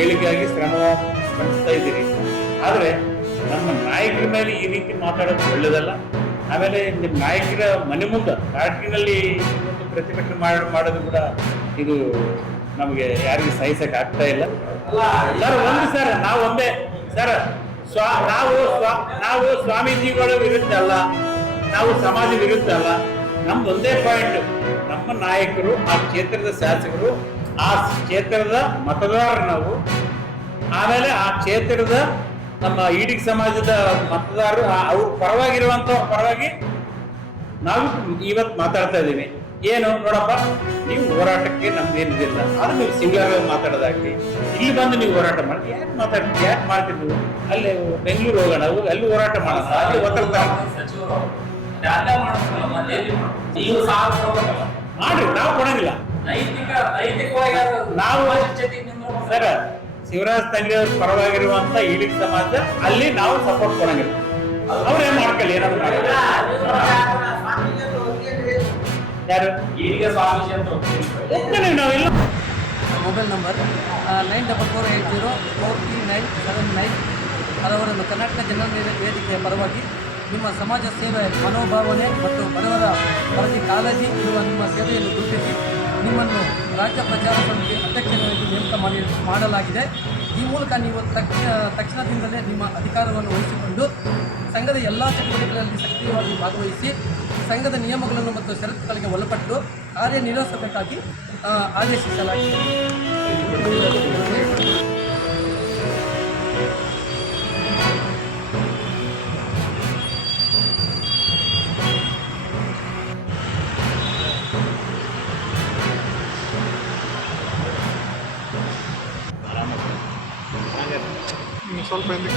ಏಳಿಗೆಯಾಗಿ ಶ್ರಮಿಸ್ತಾ ಇದ್ದೀರಿ. ಆದರೆ ನಮ್ಮ ನಾಯಕರ ಮೇಲೆ ಈ ರೀತಿ ಮಾತಾಡೋದು ಒಳ್ಳೆಯದಲ್ಲ. ಆಮೇಲೆ ನಿಮ್ಮ ನಾಯಕರ ಮನೆ ಮುಂದೆ ಪಾರ್ಟಿನಲ್ಲಿ ಒಂದು ಪ್ರತಿಭಟನೆ ಮಾಡೋದು ಕೂಡ ಇದು ನಮಗೆ ಯಾರಿಗೂ ಸಹಿಸಕ್ಕೆ ಆಗ್ತಾ ಇಲ್ಲ. ಸರ್ ಒಂದು ಸರ್ ನಾವು ಒಂದೇ ಸರ್ ನಾವು ಸ್ವಾಮೀಜಿಗಳ ವಿರುದ್ಧ ಅಲ್ಲ, ನಾವು ಸಮಾಜ ವಿರುದ್ಧ ಅಲ್ಲ. ನಮ್ದು ಒಂದೇ ಪಾಯಿಂಟ್, ನಮ್ಮ ನಾಯಕರು, ಆ ಕ್ಷೇತ್ರದ ಶಾಸಕರು, ಆ ಕ್ಷೇತ್ರದ ಮತದಾರರು ನಾವು. ಆಮೇಲೆ ಆ ಕ್ಷೇತ್ರದ ನಮ್ಮ ಈಡಿಗ ಸಮಾಜದ ಮತದಾರರು ಅವ್ರ ಪರವಾಗಿ ನಾವು ಇವತ್ತು ಮಾತಾಡ್ತಾ ಇದ್ದೀವಿ. ಏನು ನೋಡಪ್ಪ, ನೀವು ಹೋರಾಟಕ್ಕೆ ನಮ್ದೇನಿದಿಲ್ಲ, ಆದ್ರೆ ನೀವು ಸಿಂಗ್ಲರ್ ಮಾತಾಡೋದಾಗ್ಲಿ, ಇಲ್ಲಿ ಬಂದು ನೀವು ಹೋರಾಟ ಮಾಡಿ ಯಾಕೆ ಮಾಡ್ತೀರಿ ನೀವು? ಅಲ್ಲಿ ಬೆಂಗಳೂರು ಹೋಗೋಣ, ಅಲ್ಲಿ ಹೋರಾಟ ಮಾಡೋಣ, ಅಲ್ಲಿ ಒತ್ತಡ ಮಾಡ್ರಿ. ನಾವು ಕೊಡಂಗಿಲ್ಲ. ನಾವು ಸರ್ ಶಿವರಾಜ್ ತಂಗಿ ಅವ್ರ ಪರವಾಗಿರುವಂತ ಈಡಿಗ ಸಮಾಜ ಅಲ್ಲಿ ನಾವು ಸಪೋರ್ಟ್ ಕೊಡಂಗಿಲ್ಲ. ಅವ್ರೇನ್ ಮಾಡ್ಕೊಳ್ಳಿ, ಏನಾದ್ರು ಯಾರು ಈಗ ಸ್ವಾಮೀಜಿ ಅಂತ ನಾವೆಲ್ಲ. ಮೊಬೈಲ್ ನಂಬರ್ 9448043979 ಅವರನ್ನು ಕರ್ನಾಟಕ ಜನರ ವೇದಿಕೆಯ ಪರವಾಗಿ ನಿಮ್ಮ ಸಮಾಜ ಸೇವೆ ಮನೋಭಾವನೆ ಮತ್ತು ಬಡವರ ವರದಿ ಕಾಳಜಿ ಇರುವ ನಿಮ್ಮ ಸೇವೆಯನ್ನು ಗುರುತಿಸಿ ನಿಮ್ಮನ್ನು ರಾಜ್ಯ ಪ್ರಚಾರ ಸಮಿತಿ ಅಧ್ಯಕ್ಷರಾಗಿ ನೇಮಕ ಮಾಡಲಾಗಿದೆ. ಈ ಮೂಲಕ ನೀವು ತಕ್ಷಣದಿಂದಲೇ ನಿಮ್ಮ ಅಧಿಕಾರವನ್ನು ವಹಿಸಿಕೊಂಡು ಸಂಘದ ಎಲ್ಲ ಚಟುವಟಿಕೆಗಳಲ್ಲಿ ಸಕ್ರಿಯವಾಗಿ ಭಾಗವಹಿಸಿ ಸಂಘದ ನಿಯಮಗಳನ್ನು ಮತ್ತು ಷರತ್ತುಗಳಿಗೆ ಒಳಪಟ್ಟು ಕಾರ್ಯನಿರ್ವಹಿಸಬೇಕಾಗಿ ಆದೇಶಿಸಲಾಗಿದೆ. ಸ್ವಲ್ಪ ಹಿಂದಕ್ಕೆ